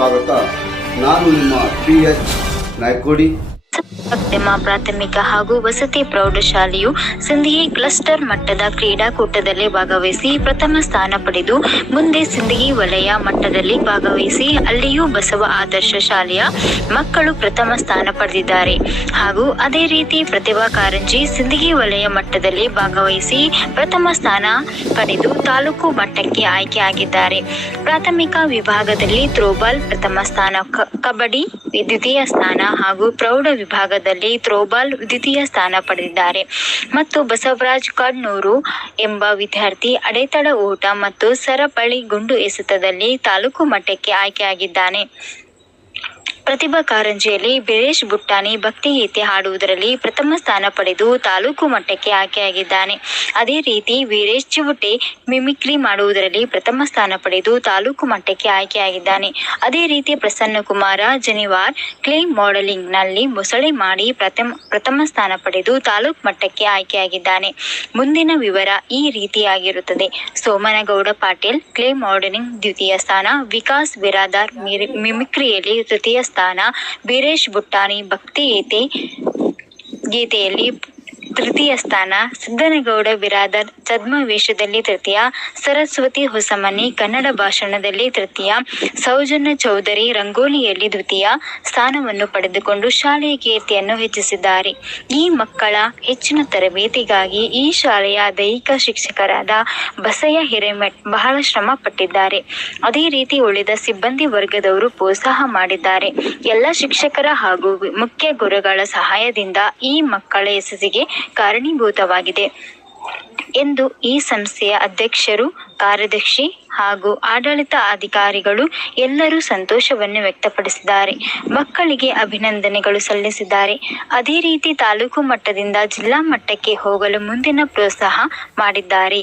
ಸ್ವಾಗತ. ನಾನು ನಿಮ್ಮ ಪಿ ಎಚ್ ನಾಯ್ಕೋಡಿ. ಮಧ್ಯಮ ಪ್ರಾಥಮಿಕ ಹಾಗೂ ವಸತಿ ಪ್ರೌಢಶಾಲೆಯು ಸಿಂದಗಿ ಕ್ಲಸ್ಟರ್ ಮಟ್ಟದ ಕ್ರೀಡಾಕೂಟದಲ್ಲಿ ಭಾಗವಹಿಸಿ ಪ್ರಥಮ ಸ್ಥಾನ ಪಡೆದು ಮುಂದೆ ಸಿಂದಗಿ ವಲಯ ಮಟ್ಟದಲ್ಲಿ ಭಾಗವಹಿಸಿ ಅಲ್ಲಿಯೂ ಬಸವ ಆದರ್ಶ ಶಾಲೆಯ ಮಕ್ಕಳು ಪ್ರಥಮ ಸ್ಥಾನ ಪಡೆದಿದ್ದಾರೆ. ಹಾಗೂ ಅದೇ ರೀತಿ ಪ್ರತಿಭಾ ಕಾರಂಜಿ ಸಿಂದಗಿ ವಲಯ ಮಟ್ಟದಲ್ಲಿ ಭಾಗವಹಿಸಿ ಪ್ರಥಮ ಸ್ಥಾನ ಪಡೆದು ತಾಲೂಕು ಮಟ್ಟಕ್ಕೆ ಆಯ್ಕೆಯಾಗಿದ್ದಾರೆ ಪ್ರಾಥಮಿಕ ವಿಭಾಗದಲ್ಲಿ ಥ್ರೋಬಾಲ್ ಪ್ರಥಮ ಸ್ಥಾನ ಕಬಡ್ಡಿ, ದ್ವಿತೀಯ ಸ್ಥಾನ ಹಾಗೂ ಪ್ರೌಢ ವಿಭಾಗದಲ್ಲಿ ಥ್ರೋಬಾಲ್ ದ್ವಿತೀಯ ಸ್ಥಾನ ಪಡೆದಿದ್ದಾರೆ. ಮತ್ತು ಬಸವರಾಜ್ ಕಣ್ಣೂರು ಎಂಬ ವಿದ್ಯಾರ್ಥಿ ಅಡೆತಡ ಓಟ ಮತ್ತು ಸರಪಳಿ ಗುಂಡು ಎಸೆತದಲ್ಲಿ ತಾಲೂಕು ಮಟ್ಟಕ್ಕೆ ಆಯ್ಕೆಯಾಗಿದ್ದಾನೆ. ಪ್ರತಿಭಾ ಕಾರಂಜಿಯಲ್ಲಿ ಬಿರೇಶ್ ಬುಟ್ಟಾನಿ ಭಕ್ತಿಗೀತೆ ಹಾಡುವುದರಲ್ಲಿ ಪ್ರಥಮ ಸ್ಥಾನ ಪಡೆದು ತಾಲೂಕು ಮಟ್ಟಕ್ಕೆ ಆಯ್ಕೆಯಾಗಿದ್ದಾನೆ. ಅದೇ ರೀತಿ ವೀರೇಶ್ ಚಿವುಟೆ ಮಿಮಿಕ್ರಿ ಮಾಡುವುದರಲ್ಲಿ ಪ್ರಥಮ ಸ್ಥಾನ ಪಡೆದು ತಾಲೂಕು ಮಟ್ಟಕ್ಕೆ ಆಯ್ಕೆಯಾಗಿದ್ದಾನೆ. ಅದೇ ರೀತಿ ಪ್ರಸನ್ನ ಕುಮಾರ ಜನಿವಾರ್ ಕ್ಲೇ ಮಾಡೆಲಿಂಗ್ನಲ್ಲಿ ಮೊಸಳೆ ಮಾಡಿ ಪ್ರಥಮ ಪ್ರಥಮ ಸ್ಥಾನ ಪಡೆದು ತಾಲೂಕು ಮಟ್ಟಕ್ಕೆ ಆಯ್ಕೆಯಾಗಿದ್ದಾನೆ. ಮುಂದಿನ ವಿವರ ಈ ರೀತಿಯಾಗಿರುತ್ತದೆ. ಸೋಮನಗೌಡ ಪಾಟೀಲ್ ಕ್ಲೇ ಮಾಡೆಲಿಂಗ್ ದ್ವಿತೀಯ ಸ್ಥಾನ, ವಿಕಾಸ್ ಬಿರಾದಾರ್ ಮಿಮಿಕ್ರಿಯಲ್ಲಿ ತೃತೀಯ ಸ್ಥಾನ ಬೀರೇಶ್ ಬುಟ್ಟಾನಿ ಭಕ್ತಿಗೀತೆ ಗೀತೆಯಲ್ಲಿ ತೃತೀಯ ಸ್ಥಾನ ಸಿದ್ದನಗೌಡ ಬಿರಾದರ್ ವೇಷದಲ್ಲಿ ತೃತೀಯ, ಸರಸ್ವತಿ ಹೊಸಮನಿ ಕನ್ನಡ ಭಾಷಣದಲ್ಲಿ ತೃತೀಯ, ಸೌಜನ್ಯ ಚೌಧರಿ ರಂಗೋಲಿಯಲ್ಲಿ ದ್ವಿತೀಯ ಸ್ಥಾನವನ್ನು ಪಡೆದುಕೊಂಡು ಶಾಲೆಯ ಕೀರ್ತಿಯನ್ನು ಹೆಚ್ಚಿಸಿದ್ದಾರೆ. ಈ ಮಕ್ಕಳ ಹೆಚ್ಚಿನ ತರಬೇತಿಗಾಗಿ ಈ ಶಾಲೆಯ ದೈಹಿಕ ಶಿಕ್ಷಕರಾದ ಬಸಯ್ಯ ಹಿರೇಮಠ್ ಬಹಳ ಶ್ರಮ ಪಟ್ಟಿದ್ದಾರೆ ಅದೇ ರೀತಿ ಉಳಿದ ಸಿಬ್ಬಂದಿ ವರ್ಗದವರು ಪ್ರೋತ್ಸಾಹ ಮಾಡಿದ್ದಾರೆ. ಎಲ್ಲ ಶಿಕ್ಷಕರ ಹಾಗೂ ಮುಖ್ಯ ಗುರುಗಳ ಸಹಾಯದಿಂದ ಈ ಮಕ್ಕಳ ಯಶಸ್ಸಿಗೆ ಕಾರಣೀಭೂತವಾಗಿದೆ ಎಂದು ಈ ಸಂಸ್ಥೆಯ ಅಧ್ಯಕ್ಷರು, ಕಾರ್ಯದರ್ಶಿ ಹಾಗೂ ಆಡಳಿತ ಅಧಿಕಾರಿಗಳು ಎಲ್ಲರೂ ಸಂತೋಷವನ್ನು ವ್ಯಕ್ತಪಡಿಸಿದ್ದಾರೆ. ಮಕ್ಕಳಿಗೆ ಅಭಿನಂದನೆಗಳು ಸಲ್ಲಿಸಿದ್ದಾರೆ. ಅದೇ ರೀತಿ ತಾಲೂಕು ಮಟ್ಟದಿಂದ ಜಿಲ್ಲಾ ಮಟ್ಟಕ್ಕೆ ಹೋಗಲು ಮುಂದಿನ ಪ್ರೋತ್ಸಾಹ ಮಾಡಿದ್ದಾರೆ.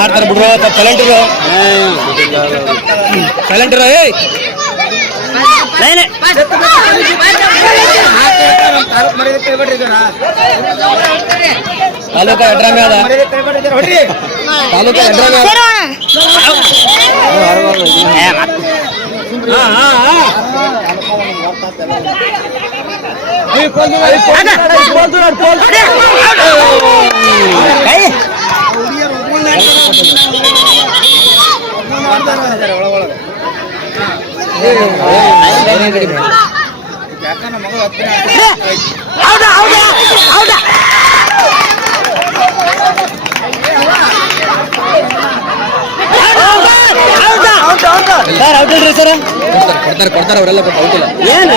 ಆಡ್ತಾರೆ ಬಿಡ್ರು ಸೈಲೆಂಟ್ ಇರು ಸೈಲೆಂಟ್ ಇರು ಏಯ್ ಲೈನ್ ತಾಲೂಕ ಎಡ್ರಾಮಿ ಅದ. ತಾಲೂಕ ಎಡ್ರಾಮಿ ಅದ. ಸರ್ ಔಟ್ ಇಲ್ರಿ ಸರ್ ಕೊಡ್ತಾರೆ ಕೊಡ್ತಾರೆ ಅವರೆಲ್ಲ ಕೊಟ್ಟು ಔಟ್ ಇಲ್ಲ ಏನು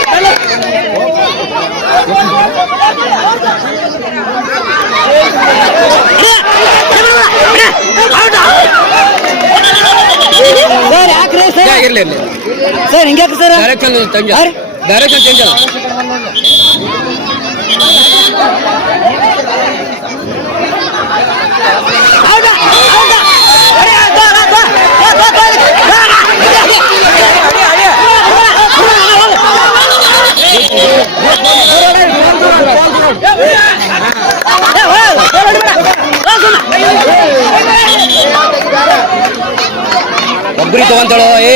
sir ಹಿಂಗ್ಯಾಕ್ರಿ sir? Direction change? Direction change ಅಲ್ಲ. ಒಬ್ರಿಗೆ ತಗೊಂತಾಳೋ ಏ